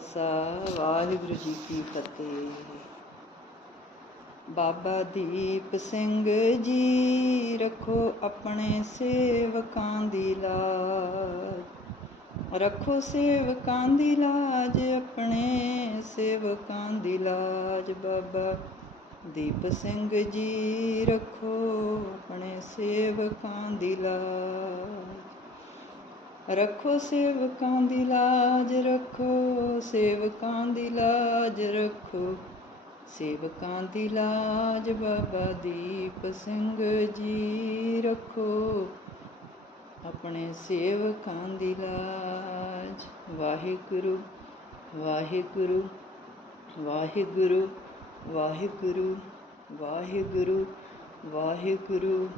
ਖਾਲਸਾ, ਵਾਹਿਗੁਰੂ ਜੀ ਕੀ ਫਤਿਹ। ਬਾਬਾ ਦੀਪ ਸਿੰਘ ਜੀ, ਰੱਖੋ ਆਪਣੇ ਸੇਵਕਾਂ ਦੀ ਲਾਜ। ਰੱਖੋ ਸੇਵਕਾਂ ਦੀ ਲਾਜ, ਆਪਣੇ ਸੇਵਕਾਂ ਦੀ ਲਾਜ। ਬਾਬਾ ਦੀਪ ਸਿੰਘ ਜੀ, ਰੱਖੋ ਆਪਣੇ ਸੇਵਕਾਂ ਦੀ ਲਾਜ। ਰੱਖੋ ਸੇਵਕਾਂ ਦੀ ਲਾਜ, ਰੱਖੋ ਸੇਵਕਾਂ ਦੀ ਲਾਜ, ਰੱਖੋ ਸੇਵਕਾਂ ਦੀ ਲਾਜ, ਬਾਬਾ ਦੀਪ ਸਿੰਘ ਜੀ, ਰੱਖੋ ਆਪਣੇ ਸੇਵਕਾਂ ਦੀ ਲਾਜ। ਵਾਹਿਗੁਰੂ ਵਾਹਿਗੁਰੂ ਵਾਹਿਗੁਰੂ ਵਾਹਿਗੁਰੂ ਵਾਹਿਗੁਰੂ ਵਾਹਿਗੁਰੂ।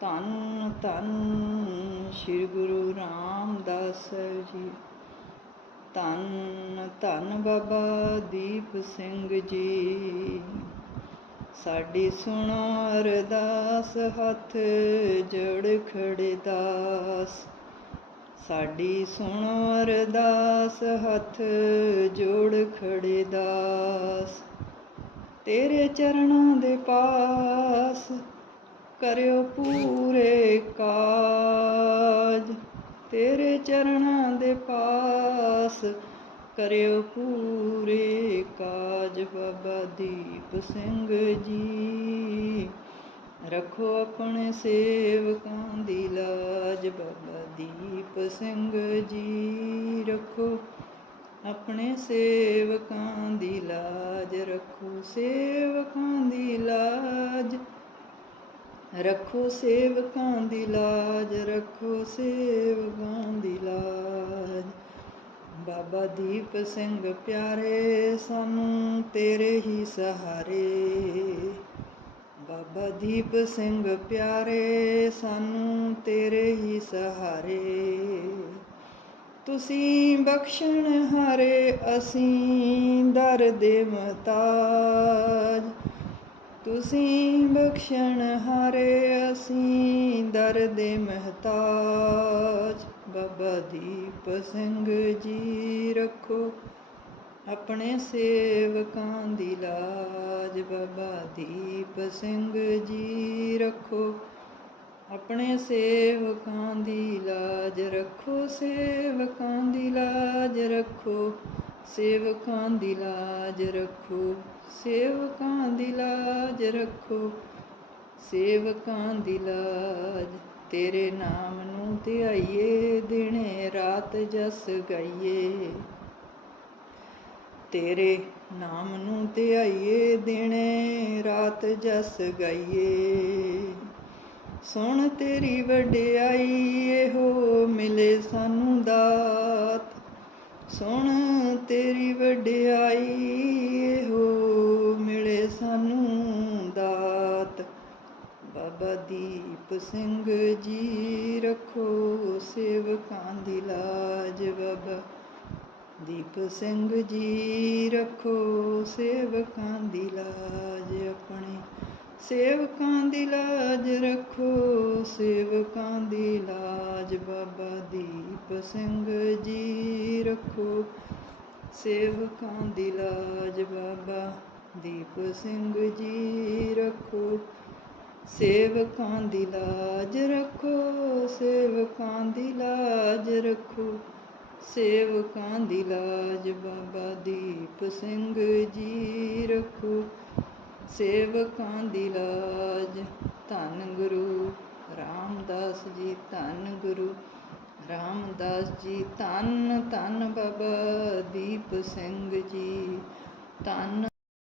ਧੰਨ ਧੰਨ, ਸ੍ਰੀ ਗੁਰੂ ਰਾਮ ਸਾਹਿਬ ਜੀ। ਧੰਨ ਧੰਨ ਬਾਬਾ ਦੀਪ ਸਿੰਘ ਜੀ। ਸਾਡੀ ਸੁਣੋ ਅਰਦਾਸ, ਹੱਥ ਜੋੜ ਖੜੇ ਦਾਸ। ਸਾਡੀ ਸੁਣੋ ਅਰਦਾਸ, ਹੱਥ ਜੋੜ ਖੜੇ ਦਾਸ। ਤੇਰੇ ਚਰਨਾਂ ਦੇ ਪਾਸ ਕਰਿਓ ਪੂਰੇ ਕਾਜ ਤੇਰੇ ਚਰਨਾਂ ਦੇ ਪਾਸ ਕਰਿਓ ਪੂਰੇ ਕਾਜ ਬਾਬਾ ਦੀਪ ਸਿੰਘ ਜੀ। ਰੱਖੋ ਆਪਣੇ ਸੇਵਕਾਂ ਦੀ ਲਾਜ ਬਾਬਾ ਦੀਪ ਸਿੰਘ ਜੀ। ਰੱਖੋ ਆਪਣੇ ਸੇਵਕਾਂ ਦੀ ਲਾਜ, ਰੱਖੋ ਸੇਵਕਾਂ ਦੀ ਲਾਜ। ਰੱਖੋ ਸੇਵਕਾਂ ਦੀ ਲਾਜ, ਰੱਖੋ ਸੇਵਕਾਂ ਦੀ ਲਾਜ। ਬਾਬਾ ਦੀਪ ਸਿੰਘ ਪਿਆਰੇ, ਸਾਨੂੰ ਤੇਰੇ ਹੀ ਸਹਾਰੇ। ਬਾਬਾ ਦੀਪ ਸਿੰਘ ਪਿਆਰੇ, ਸਾਨੂੰ ਤੇਰੇ ਹੀ ਸਹਾਰੇ। ਤੁਸੀਂ ਬਖਸ਼ਣ ਹਾਰੇ, ਅਸੀਂ ਦਰ ਦੇ ਮਹਤਾਜ। ਤੁਸੀਂ ਬਖਸ਼ਣ ਹਾਰੇ ਅਸੀਂ ਦਰ ਦੇ ਮਹਤਾਜ। ਬਾਬਾ ਦੀਪ ਸਿੰਘ ਜੀ ਰੱਖੋ ਆਪਣੇ ਸੇਵਕਾਂ ਦੀ ਲਾਜ। ਬਾਬਾ ਦੀਪ ਸਿੰਘ ਜੀ ਰੱਖੋ ਆਪਣੇ ਸੇਵਕਾਂ ਦੀ ਲਾਜ। ਰੱਖੋ ਸੇਵਕਾਂ ਦੀ ਲਾਜ, ਰੱਖੋ ਸੇਵਕਾਂ ਦੀ ਲਾਜ, ਰੱਖੋ ਸੇਵਕਾਂ ਦੀ ਲਾਜ। ਲਾਜ ਰੱਖੋ। ਸੇਵਕਾਂ ਦੀ ਲਾਜ ਤੇਰੇ ਨਾਮ ਨੂੰ ਧਿਆਈਏ, ਦਿਨੇ ਰਾਤ ਜਸ ਗਾਈਏ। ਤੇਰੇ ਨਾਮ ਨੂੰ ਧਿਆਈਏ, ਦਿਨੇ ਰਾਤ ਜਸ ਗਾਈਏ। ਸੁਣ ਤੇਰੀ ਵਡਿਆਈ, ਇਹੋ ਮਿਲੇ ਸਾਨੂੰ ਦਾਤ। ਸੁਣ ਤੇਰੀ ਵਡਿਆਈ, ਇਹੋ ਮਿਲੇ ਸਾਨੂੰ ਬਾਬਾ ਦੀਪ ਸਿੰਘ ਜੀ, ਰੱਖੋ ਸੇਵਕਾਂ ਦੀ ਲਾਜ। ਬਾਬਾ ਦੀਪ ਸਿੰਘ ਜੀ, ਰੱਖੋ ਸੇਵਕਾਂ ਦੀ ਲਾਜ। ਆਪਣੇ ਸੇਵਕਾਂ ਦੀ ਲਾਜ ਰੱਖੋ, ਸੇਵਕਾਂ ਦੀ ਲਾਜ। ਬਾਬਾ ਦੀਪ ਸਿੰਘ ਜੀ, ਰੱਖੋ ਸੇਵਕਾਂ ਦੀ ਲਾਜ। ਬਾਬਾ ਦੀਪ ਸਿੰਘ ਜੀ, ਰੱਖੋ ਸੇਵਕਾਂ ਦੀ ਲਾਜ ਰੱਖੋ, ਸੇਵਕਾਂ ਦੀ ਲਾਜ ਰੱਖੋ। ਸੇਵਕਾਂ ਦੀ ਲਾਜ ਬਾਬਾ ਦੀਪ ਸਿੰਘ ਜੀ ਰੱਖੋ। ਸੇਵਕਾਂ ਦੀ ਲਾਜ ਧੰਨ ਗੁਰੂ ਰਾਮਦਾਸ ਜੀ, ਧੰਨ ਗੁਰੂ ਰਾਮਦਾਸ ਜੀ, ਧੰਨ ਧੰਨ ਬਾਬਾ ਦੀਪ ਸਿੰਘ ਜੀ। ਧੰਨ